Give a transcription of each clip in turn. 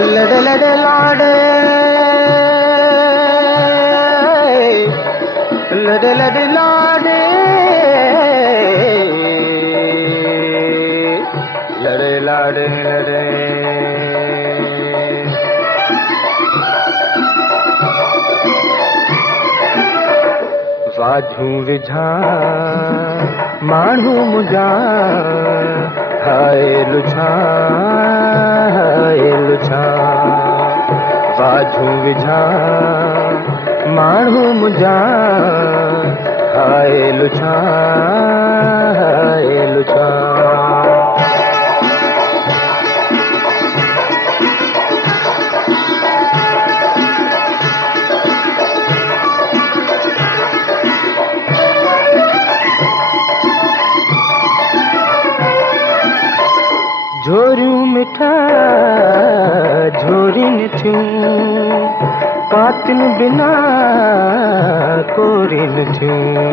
लड़े लड़े लाडे लड़े लड़े लाडे लड़े लाडे लड़े वाझूं विझा माण्हू मुंहिंजा हाय लुछा वाझूं विझा माण्हू मुंहिंजा हाय लुछा झोरियूं मिठा झोरियुनि थियूं कातिल बिना कोरियुनि थियूं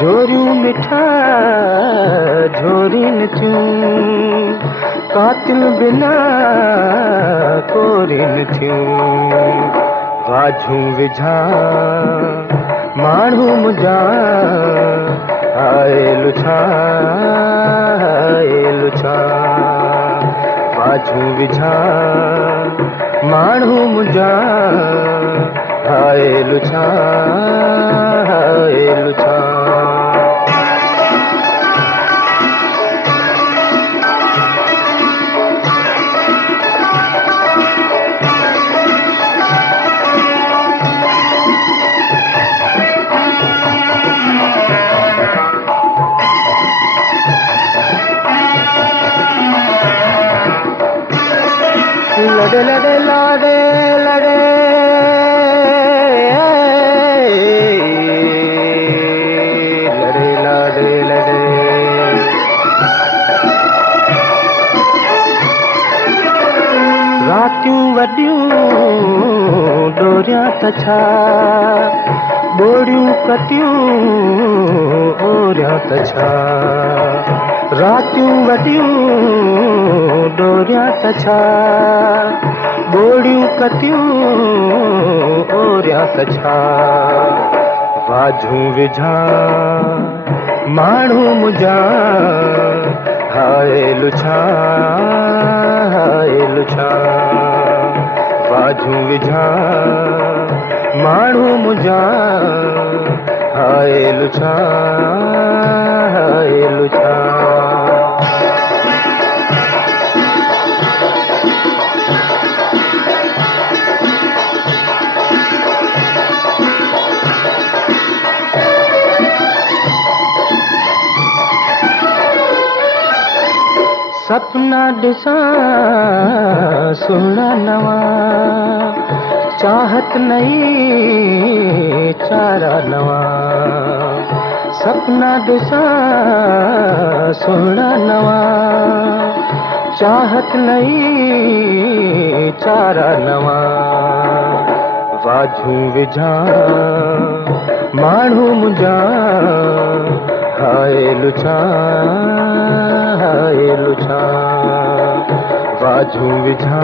झोरियूं मिठा झोरियुनि थियूं कातिल बिना कोरियुनि थियूं वाझूं विझा माण्हू मुंहिंजा हाय लुछा वाझूं विझा माण्हू मुंहिंजा हाय लुछा लड़े लड़े लाडे लड़े लड़े लाडे लड़े रातियूं वॾियूं डोरियां त छा ॿोड़ियूं कतियूं ओरियां त छा रातियूं वॾियूं डोरियां त छा ॿोड़ियूं कतियूं ओरियां त छा वाझूं विझा माण्हू मुंहिंजा हाय लुछा वाझूं विझा माण्हू मुंहिंजा हाय लुछा सपना ॾिसां सुहिणा नवां चाहत नई चारा नवां सपना ॾिसां सुहिणा नवां चाहत नई चारा नवां वाझूं विझा माण्हू मुंहिंजा हाय लुछा वाझूं विझा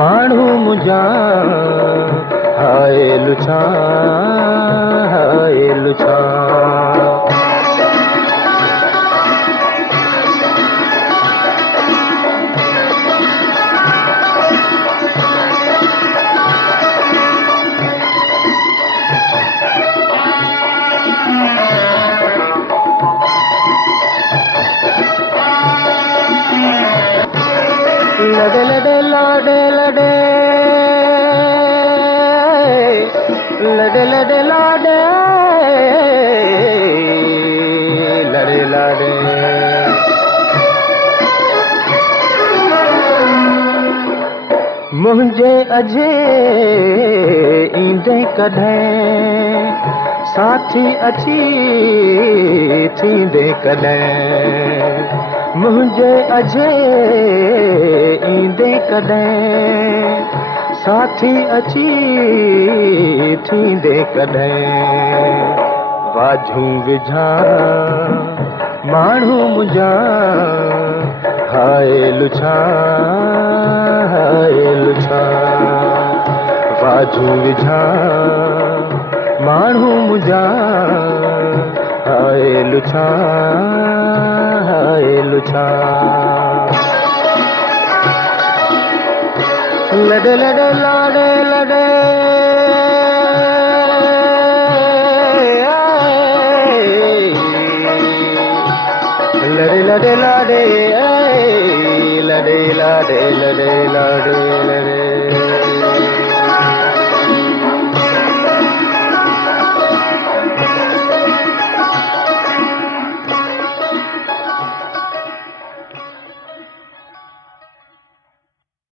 माण्हू मुंहिंजा हाय लुछा लड़े लड़े लाडे लड़े लड़े लड़े लाडे लड़े लाडे मुंहिंजे अजे ईंदे कॾहिं साथी अची थींदे कॾहिं मुंहिंजे अजे ईंदे कॾहिं साथी अची थींदे कॾहिं वाझूं विझा माण्हू मुंहिंजा हाय लुछा बाजू विझा माण्हू मुंहिंजा हाय लुछा लॾे लॾे लाॾे लॾे लड़े लड़े लाडे